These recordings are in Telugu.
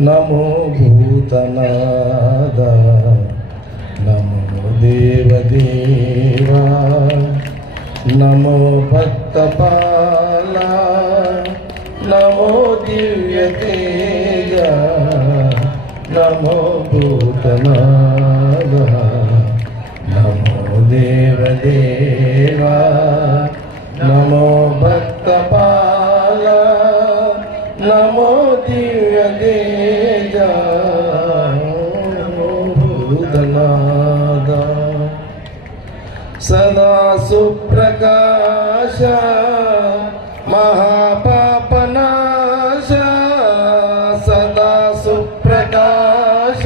నమో భూతనాద నమో దేవదేవా నమో భక్తపాల నమో దివ్య తేజ నమో భూతనాద నమో దేవదేవా నమో భక్తపాల నమో దివ్య తేజ నమో భూతనాద సదా సుప్రకాశ మహాపాపనాశ సదా సుప్రకాశ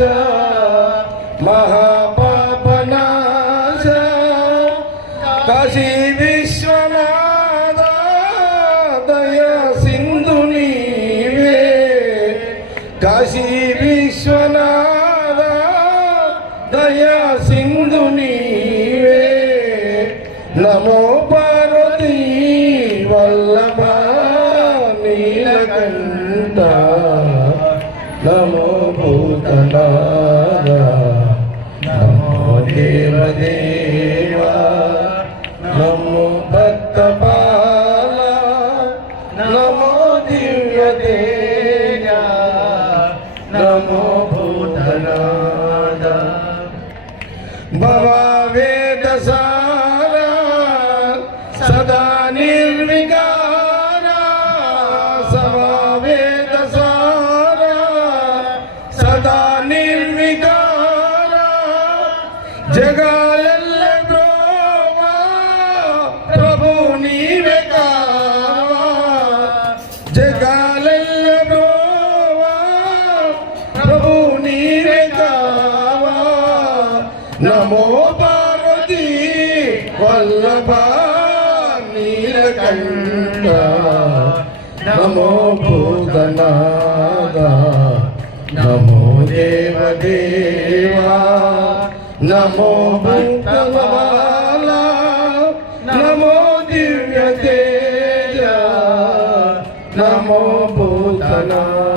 మహాపాపనాశ కాశీ విశ్వనాథ దయా సింధు నీవే కాశీ విశ్వనాథ దయా సింధు నీవే నమో పార్వతీ వల్లభ నీలకంఠ నమో భూతనాద నమో దేవదేవా నమో భక్తపాల నమో దివ్య తేజ నమో భూతనాద భవవేద సారా సదా నిర్వికార సమవేద సారా సదా నిర్వికార జగాలెల్ల బ్రోవా ప్రభు నీవే కావా జగాలెల్ల బ్రోవా ప్రభు నీవే కావా నమో పార్వతీ వల్లభ నీలకంఠ నమో భూతనాద నమో దేవదేవా నమో భక్తపాల నమో దివ్య తేజ నమో భూతనాద